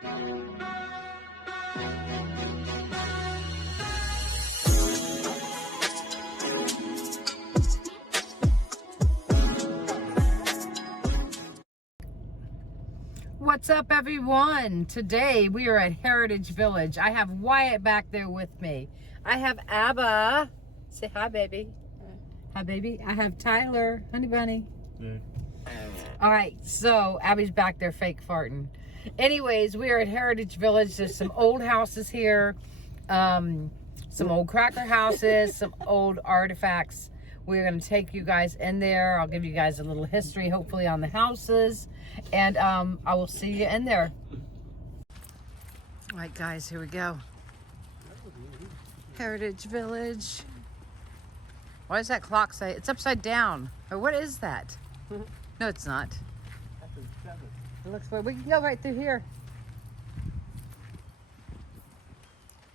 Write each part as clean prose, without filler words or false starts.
What's up, everyone? Today we are at Heritage Village. I have Wyatt back there with me. I have Abba. Say hi, baby. Hi, baby. I have Tyler. Honey bunny. Yeah. All right, so Abby's back there fake farting. Anyways, we are at Heritage Village. There's some old houses here, some old cracker houses, some old artifacts. We're going to take you guys in there. I'll give you guys a little history, hopefully, on the houses. And I will see you in there. All right, guys, here we go. Heritage Village. What does that clock say? It's upside down. Or what is that? No, it's not. It looks like we can go right through here.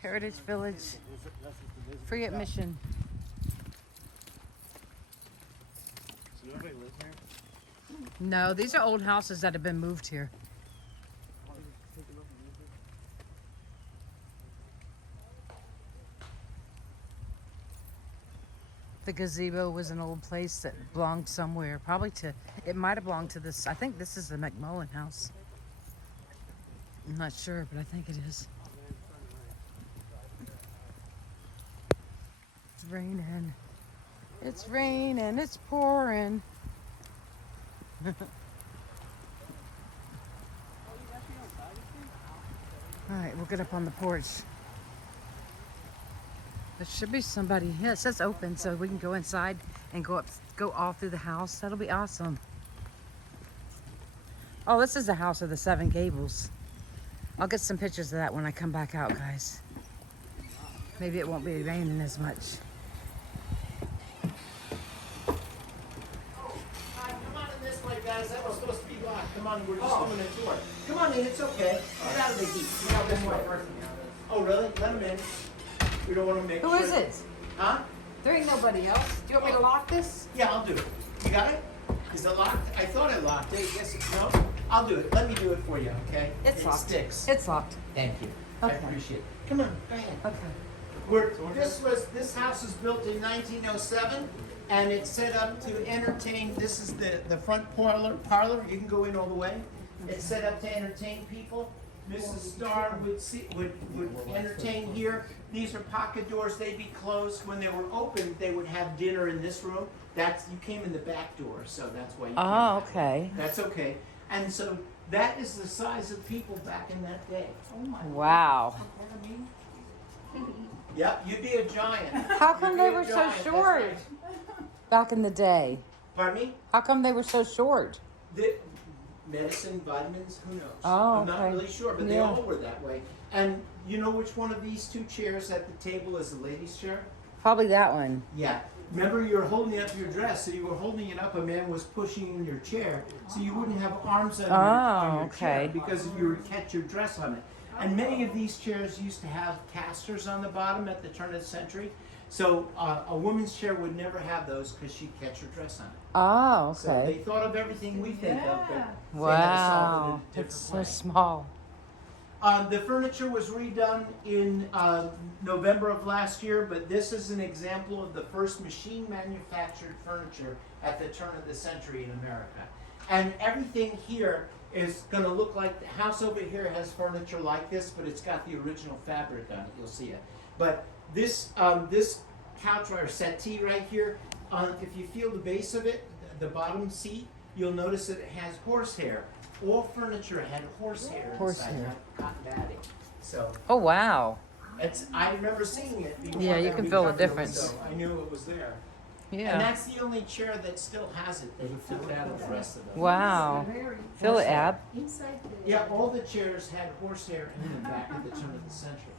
Heritage Village. Free admission. Nobody lives here? No, these are old houses that have been moved here. The gazebo was an old place that belonged somewhere. Probably to, it might have belonged to this. I think this is the McMullen house. I'm not sure, but I think it is. It's raining. It's raining. It's pouring. All right, we'll get up on the porch. There should be somebody here. It says open, so we can go inside and go all through the house. That'll be awesome. Oh, this is the house of the Seven Gables. I'll get some pictures of that when I come back out, guys. Maybe it won't be raining as much. Guys, that was supposed to be locked. Come on, we're just doing a tour. Come on in, it's okay. Get out of the heat. Get out this way. Oh, really? Let him in. We don't want to make Who is it? Huh? There ain't nobody else. Do you want me to lock this? Yeah, I'll do it. You got it? Is it locked? I thought I locked it. Yes, it's no. I'll do it. Let me do it for you, okay? It's locked. Sticks. It's locked. Thank you. Okay. I appreciate it. Come on, go ahead. Okay. This house was built in 1907. And it's set up to entertain. This is the front parlor. You can go in all the way. It's set up to entertain people. Mrs. Starr would entertain here. These are pocket doors. They'd be closed. When they were open, they would have dinner in this room. You came in the back door, so that's why you came. Oh, okay. That's okay. And so that is the size of people back in that day. Oh my. Wow. Yep, you'd be a giant. How come they were so short? Right. Back in the day. Pardon me? How come they were so short? The medicine, vitamins, who knows? Oh, I'm not okay. really sure, but they all were that way. And you know which one of these two chairs at the table is the lady's chair? Probably that one. Yeah. Remember, you were holding up your dress, so you were holding it up. A man was pushing in your chair, so you wouldn't have arms on your chair because you would catch your dress on it. And many of these chairs used to have casters on the bottom at the turn of the century. So a woman's chair would never have those because she'd catch her dress on it. Oh, okay. So they thought of everything we think of, but wow. they had to solve it in a different It's way. so small. The furniture was redone in November of last year, but this is an example of the first machine manufactured furniture at the turn of the century in America. And everything here is going to look like the house over here has furniture like this, but it's got the original fabric on it. You'll see it. But this couch or settee right here, if you feel the base of it, the bottom seat, you'll notice that it has horsehair. All furniture had horsehair inside, not cotton batting. So. Oh, wow. I remember seeing it. Yeah, you can feel the difference. So I knew it was there. Yeah. And that's the only chair that still has it. They took it out of the rest of them. Wow. Feel it, Ab. Yeah, all the chairs had horsehair in them back at the turn of the century.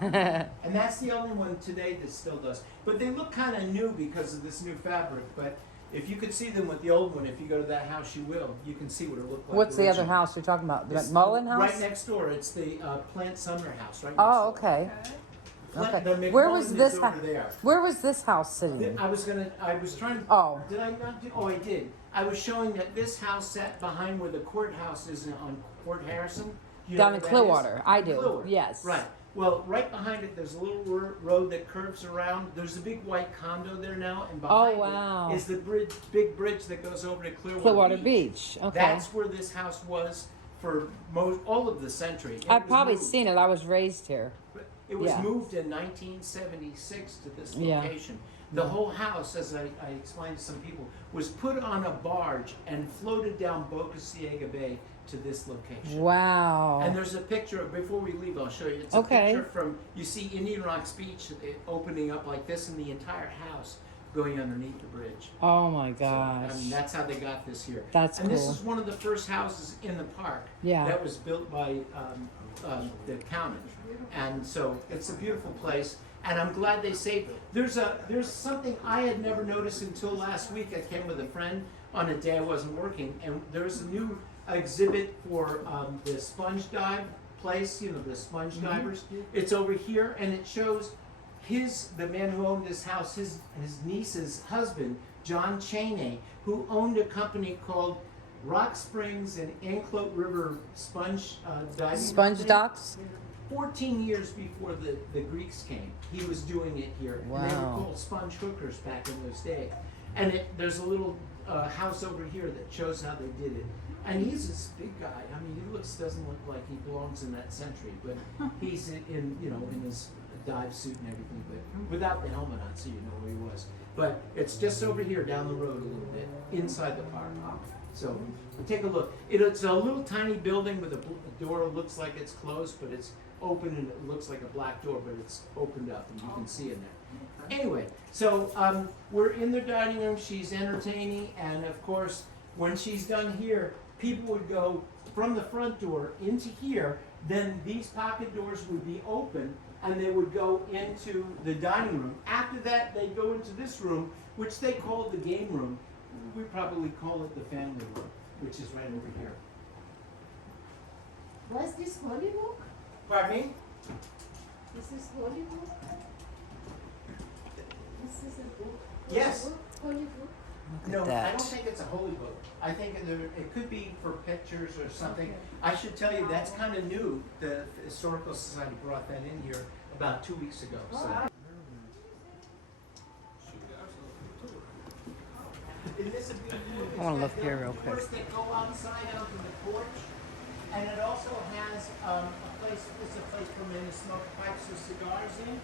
And that's the only one today that still does. But they look kind of new because of this new fabric. But if you could see them with the old one, if you go to that house, you will. You can see what it looked like. What's the other originally. house you're talking about? The This- McMullen house? Right next door. It's the Plant Sumner house. Right next Oh, door. okay. Plant, the Okay. Where was McMullen this is house? over there. Where was this house sitting? I was trying to. Oh. Did I not do? Oh, I did. I was showing that this house sat behind where the courthouse is on Fort Harrison. You know Down where in that Clearwater. is? I do. Clearwater. Yes. Right. Well, right behind it, there's a little road that curves around. There's a big white condo there now, and behind wow. it is the big bridge that goes over to Clearwater Beach. Okay. That's where this house was for all of the century. I've probably seen it. I was raised here. It was Yeah. moved in 1976 to this Yeah. location. The whole house, as I explained to some people, was put on a barge and floated down Boca Ciega Bay to this location. Wow. And there's a picture, before we leave, I'll show you. It's a Okay. picture from, you see Indian Rocks Beach opening up like this, and the entire house going underneath the bridge. Oh my So, gosh. I mean, that's how they got this here. That's and this cool. is one of the first houses in the park Yeah. that was built by the county. And so it's a beautiful place. And I'm glad they saved it. There's something I had never noticed until last week. I came with a friend on a day I wasn't working, and there's a new exhibit for the sponge dive place, you know, the sponge divers. It's over here, and it shows the man who owned this house, his niece's husband, John Cheney, who owned a company called Rock Springs and Anclote River Sponge Diving Sponge Company. docks? 14 years before the Greeks came, he was doing it here. And they were Wow. called sponge hookers back in those days. And there's a little house over here that shows how they did it. And he's this big guy. I mean, he doesn't look like he belongs in that century, but he's in his dive suit and everything, but without the helmet on, so you know where he was. But it's just over here down the road a little bit, inside the park. So take a look. It's a little tiny building with a door. Looks like it's closed, but it's open, and it looks like a black door, but it's opened up, and you can see in there. Anyway, so we're in the dining room. She's entertaining, and of course, when she's done here, people would go from the front door into here. Then these pocket doors would be open, and they would go into the dining room. After that, they'd go into this room, which they call the game room. We probably call it the family room, which is right over here. Was this Hollywood? Pardon me? This is Hollywood? This is a book? Yes. Hollywood? No, I that. don't think it's a holy book. I think it could be for pictures or something. I should tell you, that's kind of new. The Historical Society brought that in here about 2 weeks ago. So. I want to look here real quick. Doors that go outside out to the porch, and it also has a place for men to smoke pipes or cigars in.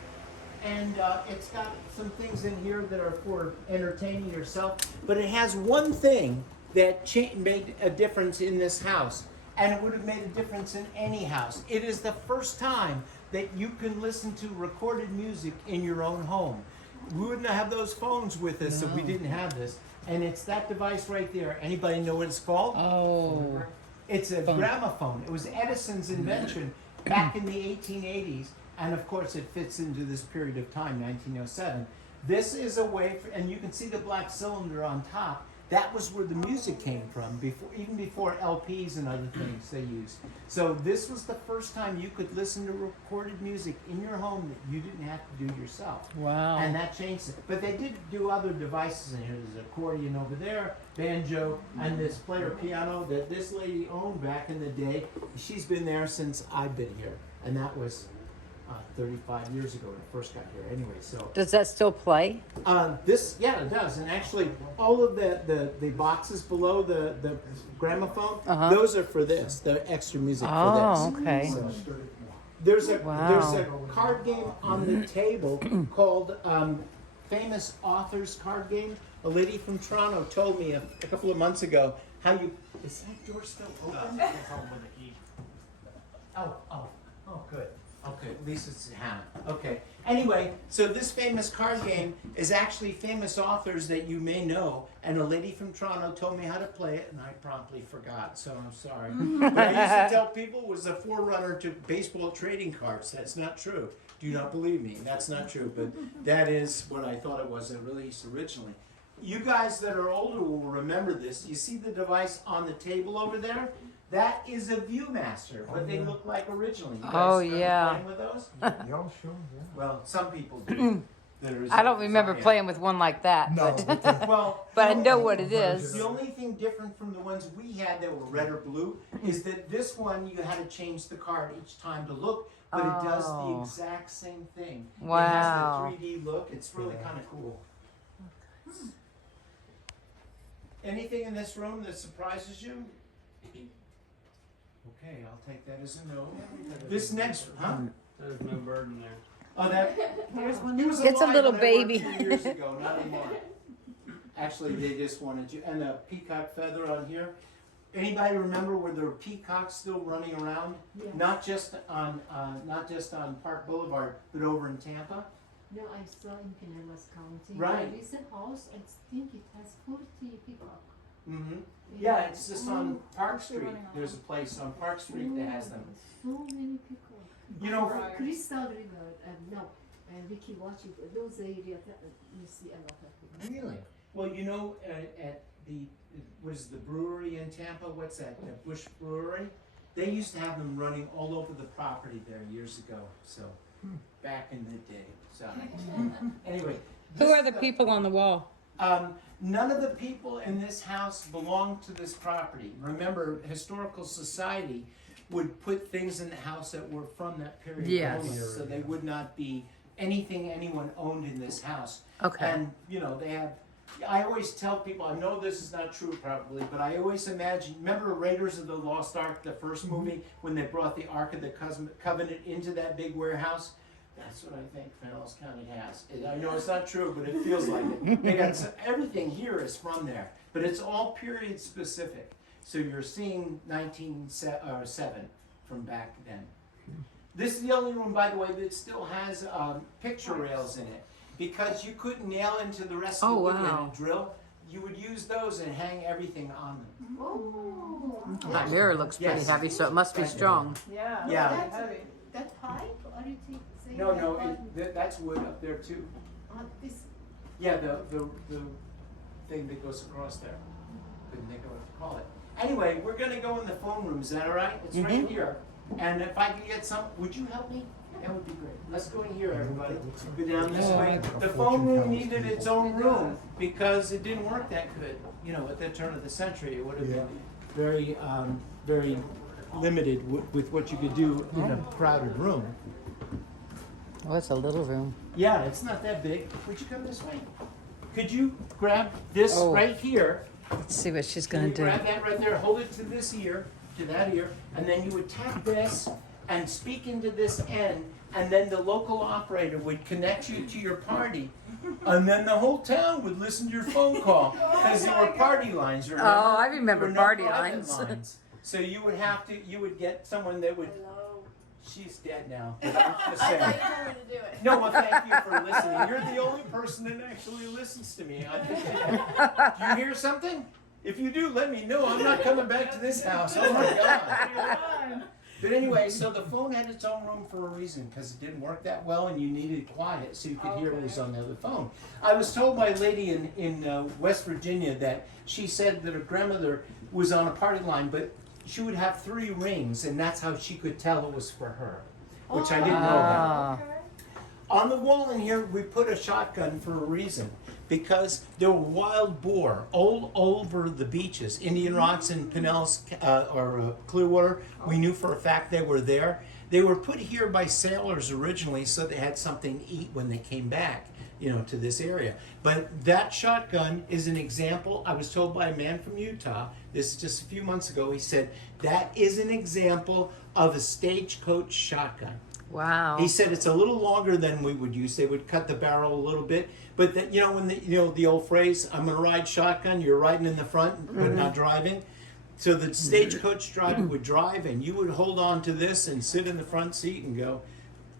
And it's got some things in here that are for entertaining yourself. But it has one thing that made a difference in this house, and it would have made a difference in any house. It is the first time that you can listen to recorded music in your own home. We wouldn't have those phones with us if we didn't have this. And it's that device right there. Anybody know what it's called? Oh. It's a gramophone. It was Edison's invention back in the 1880s. And of course, it fits into this period of time, 1907. This is a way, and you can see the black cylinder on top. That was where the music came from, even before LPs and other things they used. So this was the first time you could listen to recorded music in your home that you didn't have to do yourself. Wow. And that changed it. But they did do other devices in here. There's an accordion over there, banjo, and this player piano that this lady owned back in the day. She's been there since I've been here. And that was 35 years ago when I first got here anyway. So Does that still play? yeah, it does. And actually, all of the boxes below the gramophone, those are for this, the extra music Oh, for this. okay. So, there's a Wow. card game on the table called Famous Authors Card Game. A lady from Toronto told me a couple of months ago how you... Is that door still open? Oh, good. Okay, at least it's Hannah. Okay. Anyway, so this famous card game is actually famous authors that you may know, and a lady from Toronto told me how to play it, and I promptly forgot, so I'm sorry. What I used to tell people was a forerunner to baseball trading cards. That's not true. Do not believe me. That's not true, but that is what I thought it was released originally. You guys that are older will remember this. You see the device on the table over there? That is a Viewmaster, what they look like originally. You guys Oh, remember yeah. playing with those? Yeah, sure, yeah. Well, some people do. I don't remember playing with one like that. No, But, but Well, but I the know only- what it is. The only thing different from the ones we had that were red or blue is that this one you had to change the card each time to look, but it does the Oh. exact same thing. Wow. It has the 3D look. It's really kind of cool. Anything in this room that surprises you? Okay, I'll take that as a no. This next, huh? There's no bird in there. Oh, that. Here's one. He was It's a alive little when I worked baby. 2 years ago, not anymore. Actually, they just wanted you, and the peacock feather on here. Anybody remember where there were peacocks still running around? Yes. Not just on Park Boulevard, but over in Tampa. No, I saw in Pinellas County. Right. There is a house, I think it has 40 peacock. Mm-hmm. Yeah, it's just on Park Street. There's a place on Park Street that has them. So many peacock. You know, Crystal River, Vicky watching those areas, you see a lot of people. really? Well, you know, at the what is the brewery in Tampa? What's that? The Bush Brewery. They used to have them running all over the property there years ago. So back in the day. So anyway, Who this are is the people on the wall? None of the people in this house belong to this property. Remember, Historical Society would put things in the house that were from that period. Yes. only, so they would not be anything anyone owned in this house. Okay. And, you know, they have, I always tell people, I know this is not true probably, but I always imagine, remember Raiders of the Lost Ark, the first movie, when they brought the Ark of the Covenant into that big warehouse? That's what I think Pinellas County has. I know it's not true, but it feels like it. They got everything here is from there, but it's all period specific. So you're seeing 1907 from back then. This is the only room, by the way, that still has picture rails in it. Because you couldn't nail into the rest of the wood in a drill, you would use those and hang everything on them. Oh. That mirror looks pretty Yes. heavy, so it must be strong. Yeah. Yeah. That height, or you saying No, that no, one? that's wood up there too. This. Yeah, the thing that goes across there. Couldn't think of what to call it. Anyway, we're gonna go in the phone room, is that all right? It's right here. And if I could get some, would you help me? That would be great. Let's go in here, everybody. Go down this way. The phone room needed its own room because it didn't work that good. You know, at the turn of the century, it would have been very, very limited with what you could do in a crowded room. Oh, it's a little room. Yeah, it's not that big. Would you come this way? Could you grab this Oh. right here? Let's see what she's Can gonna you do. grab that right there, hold it to this ear, to that ear, and then you would tap this and speak into this end, and then the local operator would connect you to your party, and then the whole town would listen to your phone call, because there were party lines, remember? Oh, I remember There were no party private lines. So you would have to, you would get someone that would, Hello. she's dead now, but I'm just I saying. thought you told me to do it. No, well, thank you for listening. You're the only person that actually listens to me. I think do you hear something? If you do, let me know. I'm not coming back to this house. Oh my God. But anyway, so the phone had its own room for a reason, because it didn't work that well and you needed quiet so you could hear what was on the other phone. I was told by a lady in West Virginia that she said that her grandmother was on a party line, but she would have 3 rings, and that's how she could tell it was for her, which I didn't know about. Ah. On the wall in here, we put a shotgun for a reason, because there were wild boar all over the beaches. Indian Rocks and Pinellas or Clearwater, we knew for a fact they were there. They were put here by sailors originally so they had something to eat when they came back, you know, to this area. But that shotgun is an example. I was told by a man from Utah, this is just a few months ago, he said, that is an example of a stagecoach shotgun. Wow. He said it's a little longer than we would use. They would cut the barrel a little bit, but the, you know when the old phrase, "I'm gonna ride shotgun." You're riding in the front, but not driving. So the stagecoach driver would drive, and you would hold on to this and sit in the front seat and go,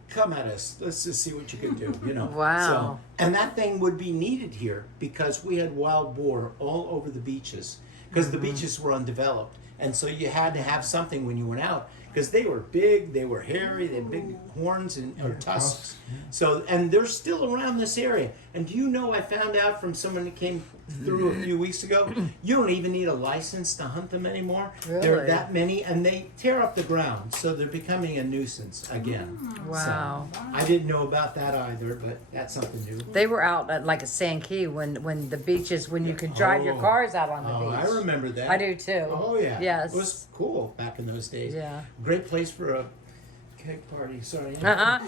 "Come at us. Let's just see what you can do." You know. Wow. So, and that thing would be needed here because we had wild boar all over the beaches because the beaches were undeveloped. And so you had to have something when you went out. because they were big, they were hairy, they had big horns and or tusks. So, and they're still around this area. And do you know, I found out from someone that came through a few weeks ago, you don't even need a license to hunt them anymore. There are Really? that many, and they tear up the ground, so they're becoming a nuisance again. Wow. So, I didn't know about that either, but that's something new. They were out at like a Sand Key when the beaches, when you could drive your Oh. cars out on the Oh, beach. I remember that. I do too. Oh yeah. Yes. It was cool back in those days. Yeah. Great place for a cake party. Sorry. Uh-huh.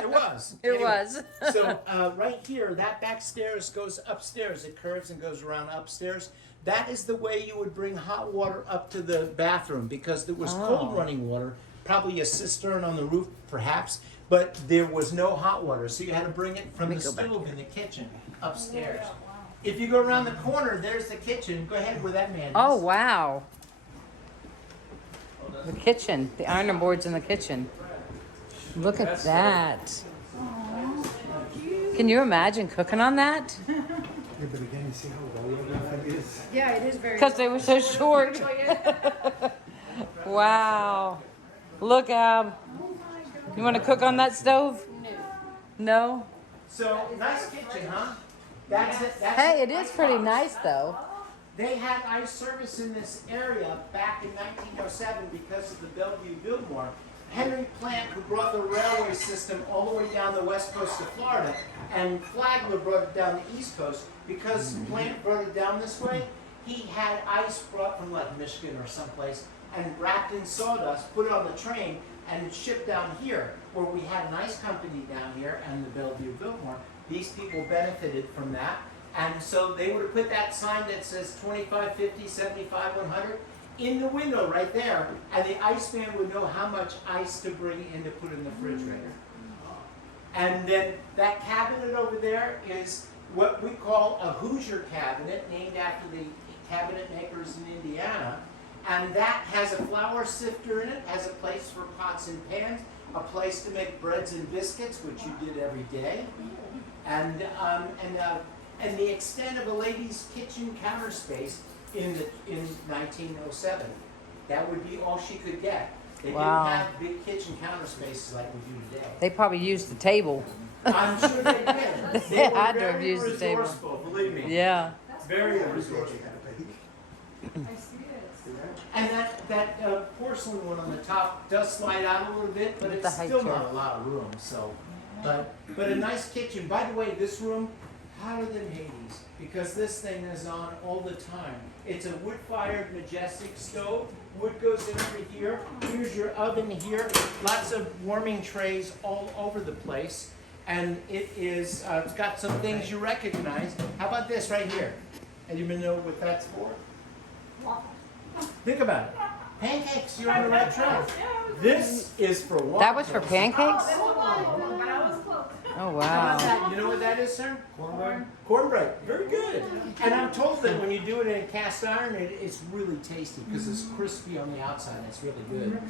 It was. It Anyway, was. So right here, that back stairs goes upstairs. It curves and goes around upstairs. That is the way you would bring hot water up to the bathroom because there was cold running water, probably a cistern on the roof, perhaps, but there was no hot water, so you had to bring it from the go back stove in the kitchen upstairs. If you go around the corner, there's the kitchen. Go ahead with that, man. Oh, wow. The kitchen, the ironing board's in the kitchen. Look at that. Can you imagine cooking on that? Yeah, but again, you see how low that is? Yeah, it is very. Because they were so short. Wow. Look, Ab. You want to cook on that stove? No. So nice kitchen, huh? That's it. That's Hey, it. it is pretty nice though. They had ice service in this area back in 1907 because of the Bellevue Biltmore. Henry Plant, who brought the railway system all the way down the west coast of Florida, and Flagler brought it down the east coast. Because Plant brought it down this way, he had ice brought from like Michigan or someplace and wrapped in sawdust, put it on the train, and shipped down here, where we had an ice company down here and the Bellevue Biltmore. These people benefited from that. And so they would have put that sign that says 25, 50, 75, 100 in the window right there, and the iceman would know how much ice to bring in to put in the refrigerator. And then that cabinet over there is what we call a Hoosier cabinet, named after the cabinet makers in Indiana. And that has a flour sifter in it, has a place for pots and pans, a place to make breads and biscuits, which you did every day, and the extent of a lady's kitchen counter space in 1907. That would be all she could get. They Wow. didn't have big kitchen counter spaces like we do today. They probably used the table. I'm sure they did. They They were had to have very used the table. resourceful, believe me. Yeah. Very resourceful. I see it. And that porcelain one on the top does slide out a little bit, but With it's the high still chair. not a lot of room. So, but a nice kitchen. By the way, this room hotter than Hades because this thing is on all the time. It's a wood-fired Majestic stove. Wood goes in over here. Here's your oven here. Lots of warming trays all over the place, and it is. It's got some things you recognize. How about this right here? And you even know what that's for? Think about it. Pancakes, you're on the right track. This is for waffles. That was for pancakes? Oh, How about wow. that? You know what that is, sir? Cornbread. Cornbread. Very good. And I'm told that when you do it in cast iron, it's really tasty because it's crispy on the outside. It's really good.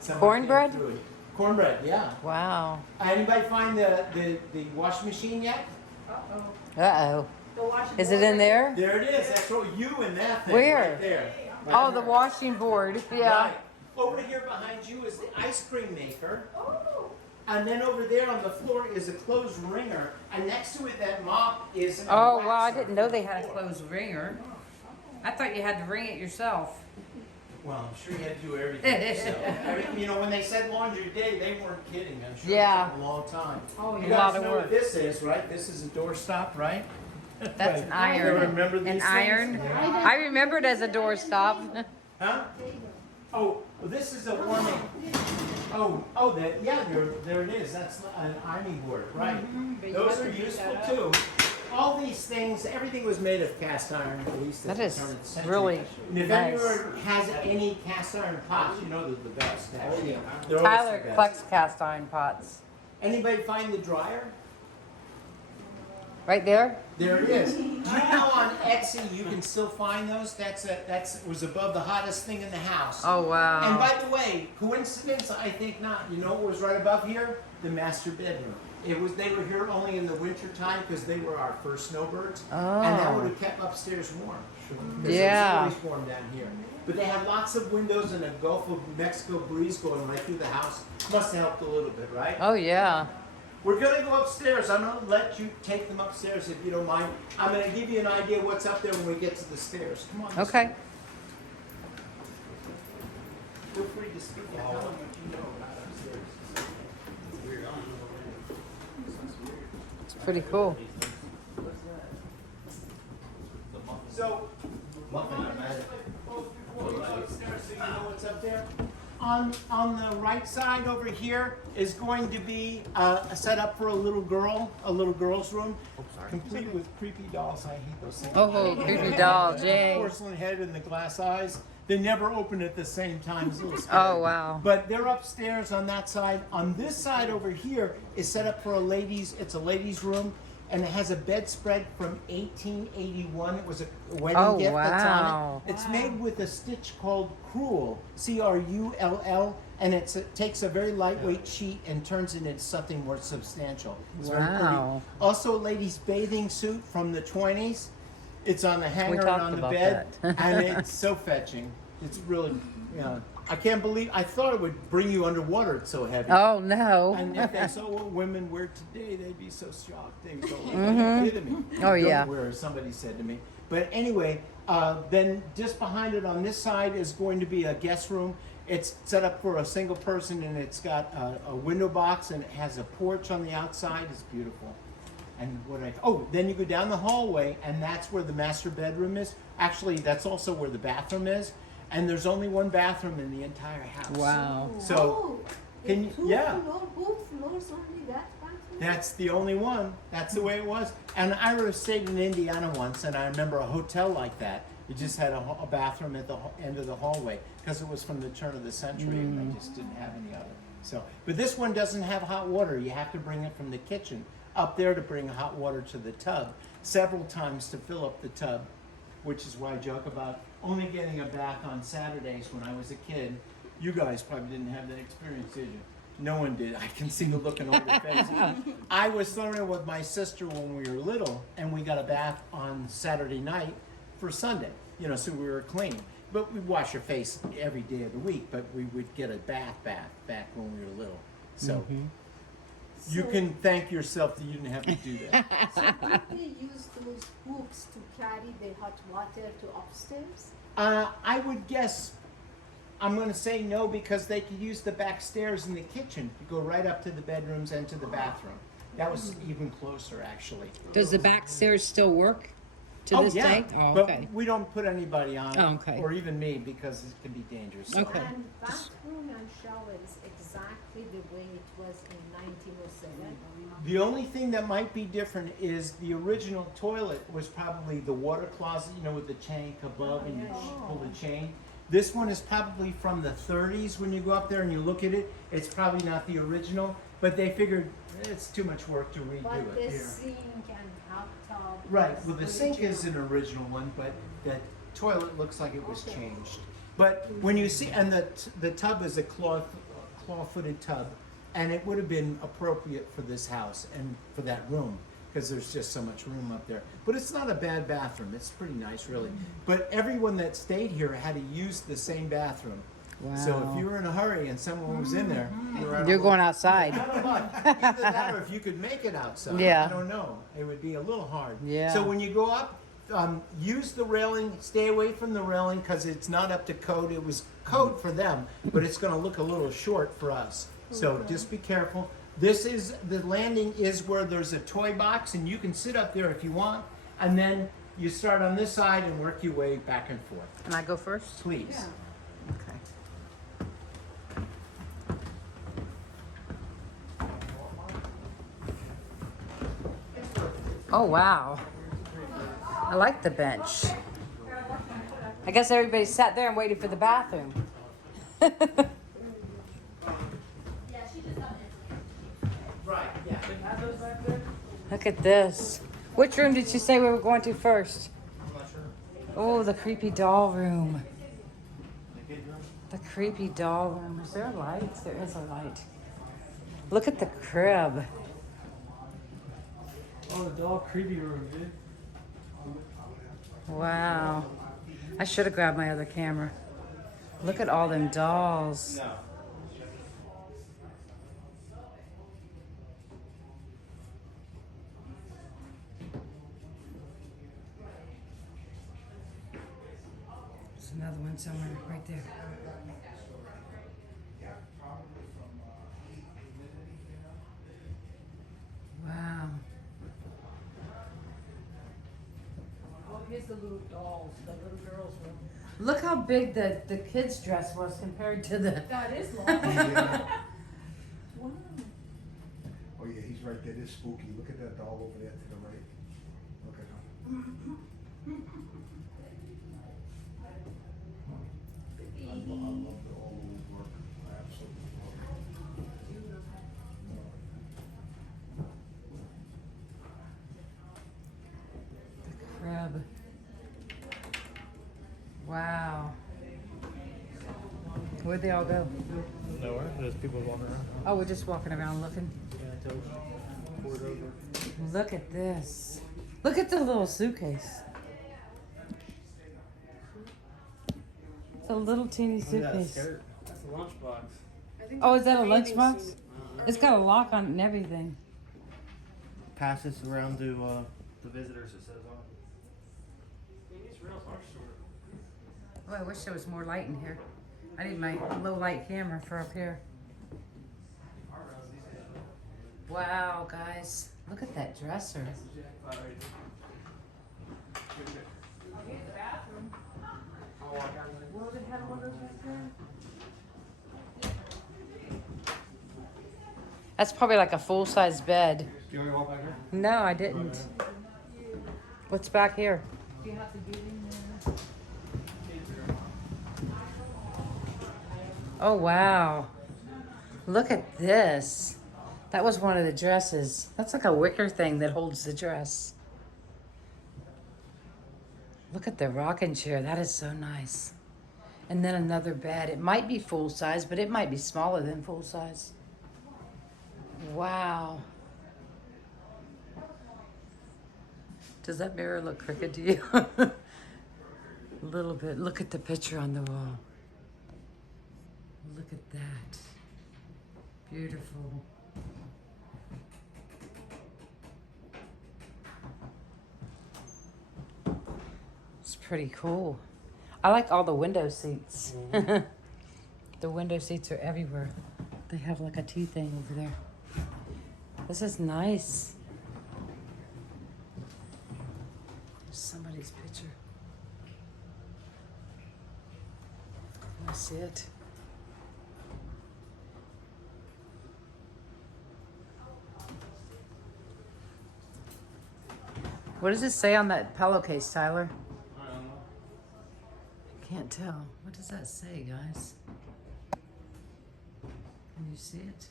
Someone Cornbread? came through it. Cornbread, yeah. Wow. Anybody find the washing machine yet? Uh-oh. Is it in there? There it is. That's what you and that thing Where? right there. Right Oh, the there. washing board. Yeah. Right. Over here behind you is the ice cream maker. And then over there on the floor is a clothes wringer. And next to it, that mop is a Oh, wow. I waxer. didn't know they had a clothes wringer. I thought you had to wring it yourself. Well, I'm sure you had to do everything yourself. You know, when they said laundry day, they weren't kidding. I'm sure Yeah. it took a long time. Oh, You A guys lot of know work. what this is, right? This is a doorstop, right? That's an iron. You remember these An things? iron? I remember it as a doorstop. Huh? Oh, well, this is a warming. There it is. That's an ironing board, right? Those are useful too. All these things, everything was made of cast iron, at least at That the is turn of the century. really And if nice. anyone has any cast iron pots, you know they're the best. Actually. They're always Tyler the best. collects cast iron pots. Anybody find the dryer? Right there? There it is. Do you know on Etsy you can still find those? That was above the hottest thing in the house. Oh, And wow. by the way, coincidence? I think not. You know what was right above here? The master bedroom. They were here only in the winter time because they were our first snowbirds, and that would Oh. have kept upstairs warm. 'Cause Yeah. It's always warm down here. But they have lots of windows and a Gulf of Mexico breeze going right through the house. Must have helped a little bit, right? Oh, yeah. We're gonna go upstairs. I'm gonna let you take them upstairs if you don't mind. I'm gonna give you an idea what's up there when we get to the stairs. Come on. Okay. Feel free to speak and tell them what you know about upstairs. It's pretty cool. So, upstairs so you know what's up there. On the right side over here is going to be a setup for a little girl's room, complete with creepy dolls. I hate those things. Oh, creepy dolls, yay. Porcelain head and the glass eyes. They never open at the same time. It's a little scary. Oh, wow. But they're upstairs on that side. On this side over here is set up for it's a ladies' room, and it has a bedspread from 1881. It was a wedding gift that's on wow. it. It's made with a stitch called Crull, C-R-U-L-L, and it takes a very lightweight sheet and turns it into something more substantial. It's very pretty. Wow. Also, a lady's bathing suit from the 20s. It's on the hanger and talked on the about bed, that. and it's so fetching. It's really, I can't believe, I thought it would bring you underwater, it's so heavy. Oh, no. And if they saw what women wear today, they'd be so shocked. They would go, are you kidding me? Oh, yeah. Don't wear, somebody said to me. But anyway, then just behind it on this side is going to be a guest room. It's set up for a single person, and it's got a window box, and it has a porch on the outside. It's beautiful. And then you go down the hallway, and that's where the master bedroom is. Actually, that's also where the bathroom is. And there's only one bathroom in the entire house. Wow. So, can you, Both floors only that bathroom? that's the only one. That's the way it was. And I stayed in Indiana once, and I remember a hotel like that. It just had a bathroom at the end of the hallway because it was from the turn of the century, and they just didn't have any other. So, but this one doesn't have hot water. You have to bring it from the kitchen up there to bring hot water to the tub several times to fill up the tub, which is why I joke about only getting a bath on Saturdays when I was a kid. You guys probably didn't have that experience, did you? No one did. I can see the look on all your faces. I was thrown in with my sister when we were little, and we got a bath on Saturday night for Sunday, so we were clean. But we'd wash our face every day of the week, but we would get a bath back when we were little. So you can thank yourself that you didn't have to do that. So did they use those hooks to carry the hot water to upstairs? I would guess, I'm going to say no, because they could use the back stairs in the kitchen to go right up to the bedrooms and to the bathroom. That was even closer, actually. Does the back stairs still work to this day? Oh, okay. But we don't put anybody on it, Oh, okay. or even me, because it can be dangerous. So. Okay. And bathroom and shower is exactly the way it was in 1907. The only thing that might be different is the original toilet was probably the water closet, with the tank above and you pull the chain. This one is probably from the 30s. When you go up there and you look at it, it's probably not the original, but they figured it's too much work to redo But it. the Here. sink and hot tub. Right, is well, the sink is original. an original one, but the toilet looks like it was changed. But when you see, and the tub is a claw-footed tub, and it would have been appropriate for this house and for that room, because there's just so much room up there. But it's not a bad bathroom. It's pretty nice, really. But everyone that stayed here had to use the same bathroom. So if you were in a hurry and someone was in there, You're going outside. I don't know. Either that or if you could make it outside. Yeah. I don't know. It would be a little hard. Yeah. So when you go up, use the railing. Stay away from the railing because it's not up to code. It was code for them, but it's going to look a little short for us. So just be careful. The landing is where there's a toy box, and you can sit up there if you want. And then you start on this side and work your way back and forth. Can I go first? Please. Yeah. Okay. Oh, wow. I like the bench. I guess everybody sat there and waited for the bathroom. Right, yeah. Look at this. Which room did you say we were going to first? Oh, the creepy doll room. The creepy doll room. Is there a light? There is a light. Look at the crib. Oh, the dog creepy room, dude. Wow. I should have grabbed my other camera. Look at all them dolls. No. There's another one somewhere right there. Wow. Oh, here's the little dolls, the little girls room. Look how big the kids' dress was compared to the. That is long. Yeah. Wow. Oh yeah, he's right there. It's spooky. Look at that doll over there to the right. Look at him. I love the all over work. I absolutely love it. Crab. Wow. Where'd they all go? Nowhere. There's people walking around. Oh, we're just walking around looking. Yeah, until poured over. Look at this. Look at the little suitcase. It's a little teeny suitcase. That's a lunchbox. Oh, is that a lunchbox? It's got a lock on it and everything. Pass this around to the visitors. It says on. It's real hard Oh, I wish there was more light in here. I need my low light camera for up here. Wow, guys. Look at that dresser. That's probably like a full-size bed. Do you want me to walk back here? No, I didn't. What's back here? Do you have to get in there? Oh, wow. Look at this. That was one of the dresses. That's like a wicker thing that holds the dress. Look at the rocking chair. That is so nice. And then another bed. It might be full size, but it might be smaller than full size. Wow. Does that mirror look crooked to you? A little bit. Look at the picture on the wall. Look at that. Beautiful. It's pretty cool. I like all the window seats. The window seats are everywhere. They have like a tea thing over there. This is nice. There's somebody's picture. Can I see it? What does it say on that pillowcase, Tyler? I don't know. I can't tell. What does that say, guys? Can you see it?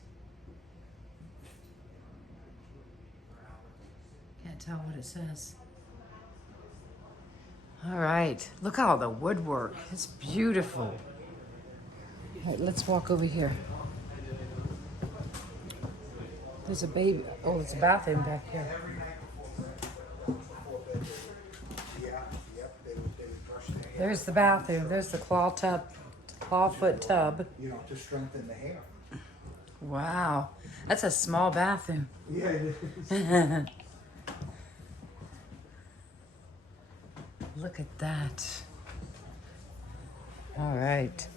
Can't tell what it says. All right. Look at all the woodwork. It's beautiful. All right, let's walk over here. There's a baby. Oh, there's a bathroom back here. There's the bathroom. There's the clawfoot tub. You know, to strengthen the hair. Wow, that's a small bathroom. Yeah, it is. Look at that. All right,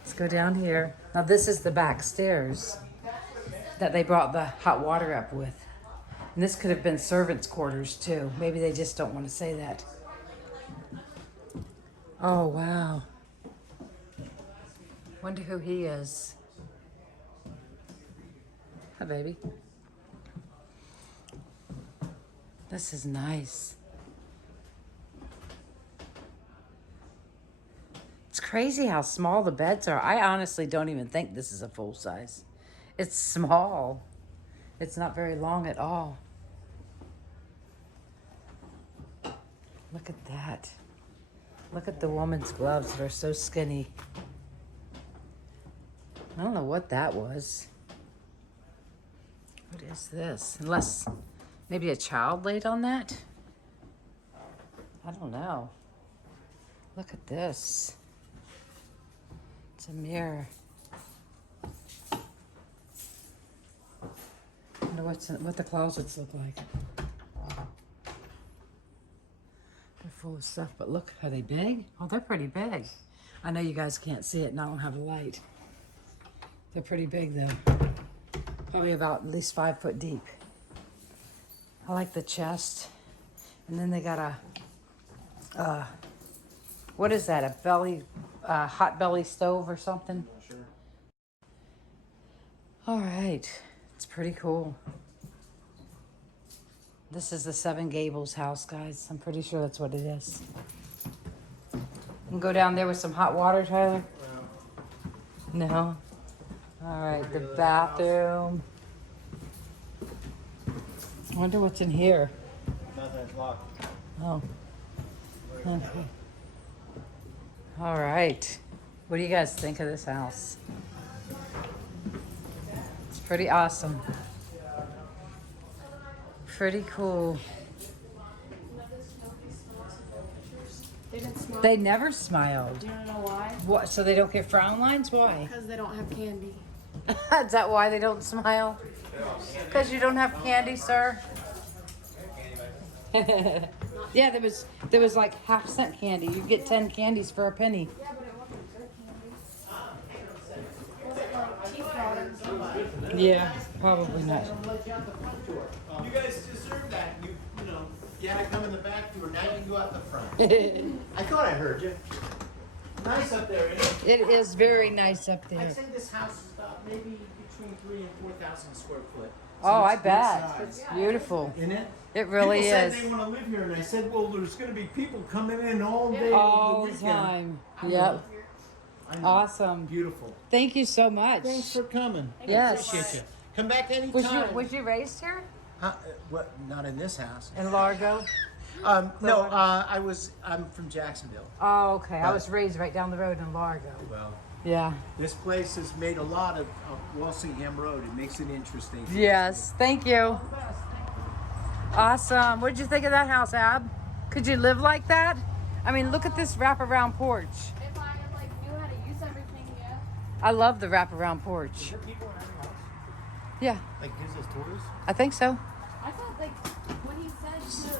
let's go down here. Now this is the back stairs that they brought the hot water up with. And this could have been servants' quarters too. Maybe they just don't want to say that. Oh, wow. Wonder who he is. Hi, baby. This is nice. It's crazy how small the beds are. I honestly don't even think this is a full size. It's small. It's not very long at all. Look at that. Look at the woman's gloves that are so skinny. I don't know what that was. What is this? Unless maybe a child laid on that? I don't know. Look at this. It's a mirror. I wonder what the closets look like. They're full of stuff, but look, are they big? Oh, they're pretty big. I know you guys can't see it and I don't have a light. They're pretty big though. Probably about at least 5 foot deep. I like the chest. And then they got a, what is that? A belly, hot belly stove or something? Not sure. All right, it's pretty cool. This is the Seven Gables house, guys. I'm pretty sure that's what it is. You can go down there with some hot water, Tyler? No? All right, the bathroom. I wonder what's in here. Nothing's locked. Oh. Okay. All right. What do you guys think of this house? It's pretty awesome. Pretty cool. They didn't smile. They never smiled. Do you know why? What? So they don't get frown lines? Why? Because they don't have candy. Is that why they don't smile? Because you don't have candy, sir? Yeah, there was like half-cent candy. You get 10 candies for a penny. Yeah, but it wasn't good candy. Was it like teeth products? Yeah, probably not. You guys deserve that. You know, you had to come in the back door. Now you can go out the front. I thought I heard you. Nice up there, isn't it? It is very nice up there. I'd say this house is about maybe between 3,000 and 4,000 square foot. So Oh, I it's good bet. size. It's beautiful. Isn't it? It really People is. said they want to live here, and I said, well, there's going to be people coming in all day All over the the weekend. time. I know. Yep. I know. Awesome. Beautiful. Thank you so much. Thanks for coming. Yes. Appreciate you. Come back anytime. Was you raised here? What? Not in this house. In Largo? No, I'm from Jacksonville. Oh, okay. I was raised right down the road in Largo. Well, Yeah. this place has made a lot of Walsingham Road. It makes it interesting. Yes. Thank you. Awesome. What did you think of that house, Ab? Could you live like that? I mean, look at this wraparound porch. If I like knew how to use everything, yeah. I love the wraparound porch. Is there people around your house? Yeah, Like gives us tours? I think so. I thought like when he said to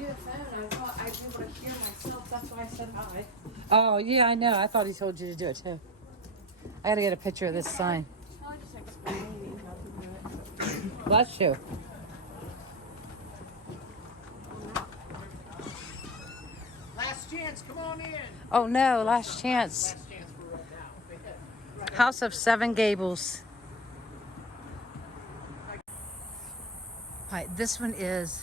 do the phone, I thought I'd be able to hear myself. That's why I said hi. Oh, yeah, I know. I thought he told you to do it too. I gotta get a picture of this sign. I'll just explain me how to do it. Bless you. Last chance, come on in. Oh no, last chance. Last chance for right now. House of Seven Gables. All right, this one is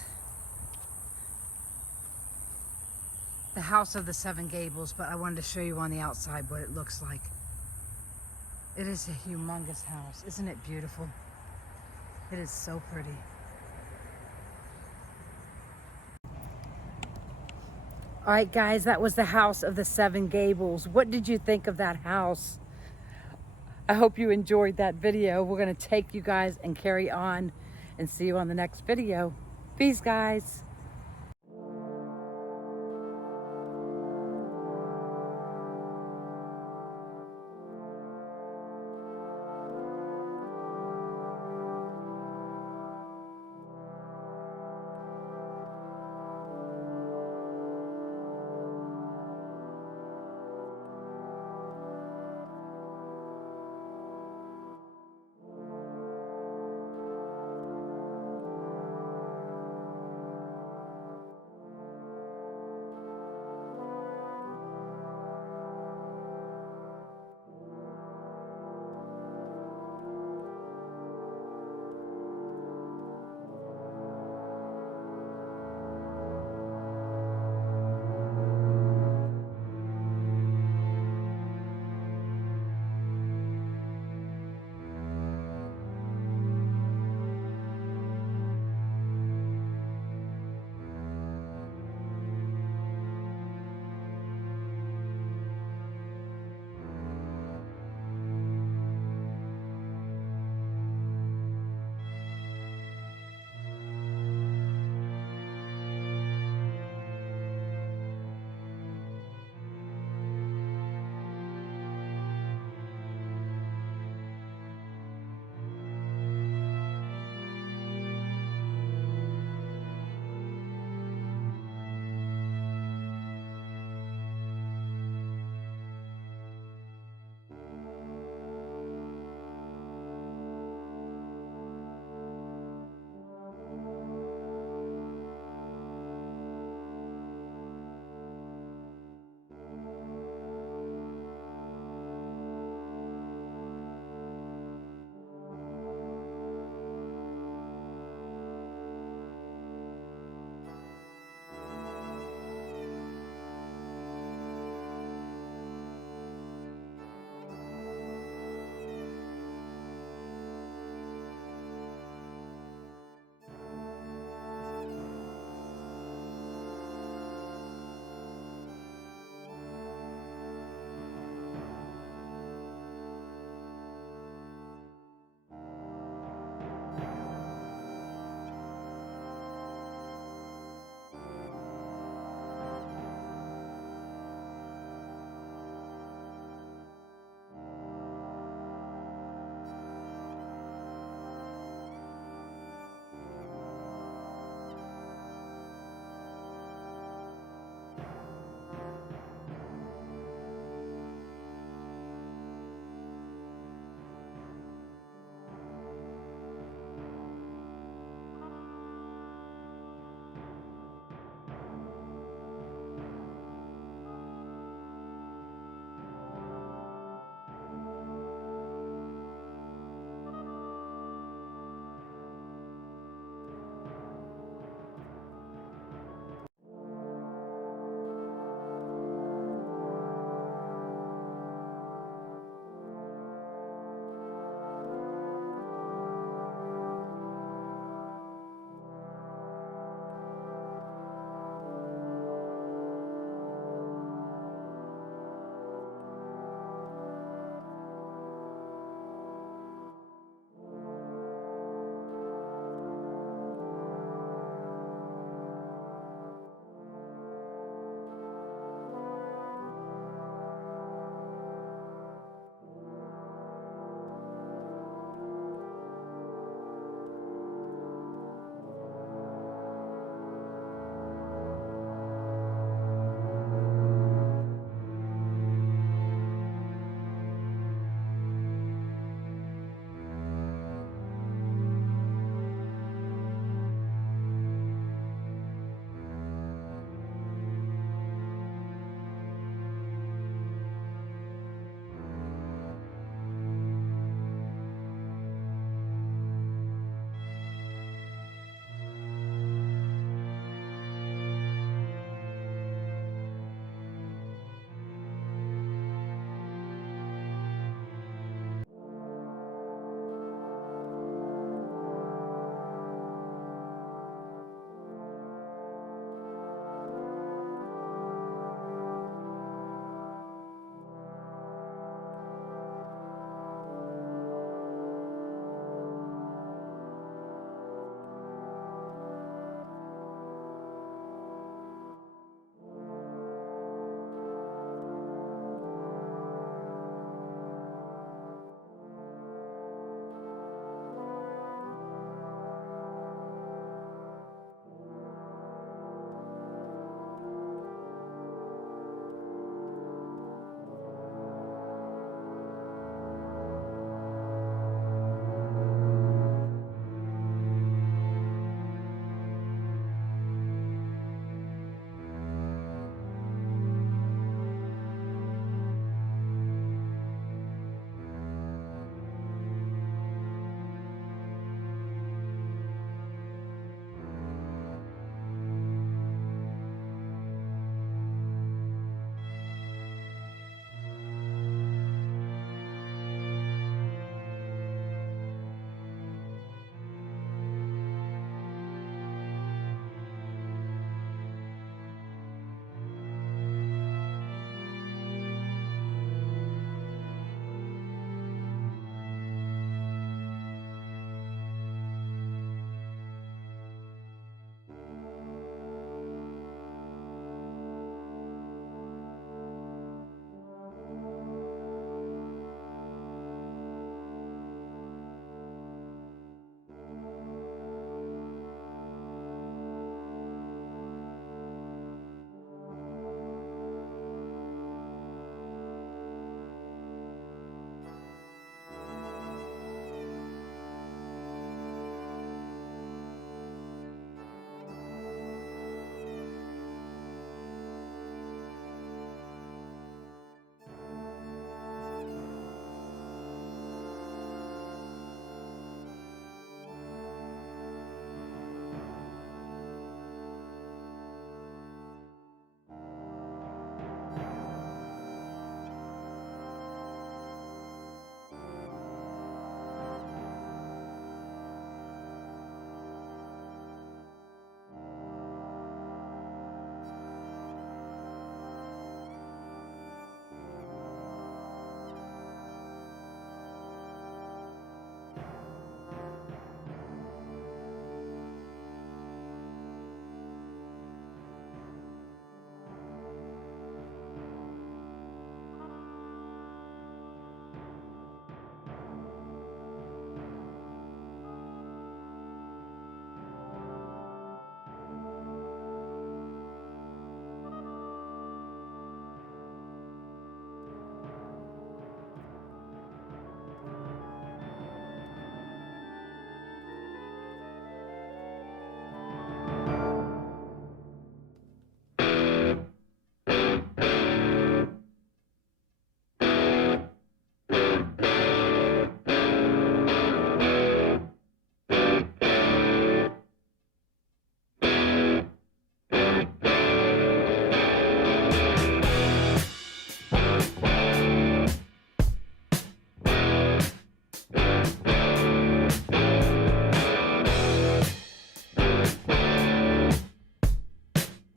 the House of the Seven Gables, but I wanted to show you on the outside what it looks like. It is a humongous house. Isn't it beautiful? It is so pretty. All right, guys, that was the House of the Seven Gables. What did you think of that house? I hope you enjoyed that video. We're going to take you guys and carry on and see you on the next video. Peace, guys.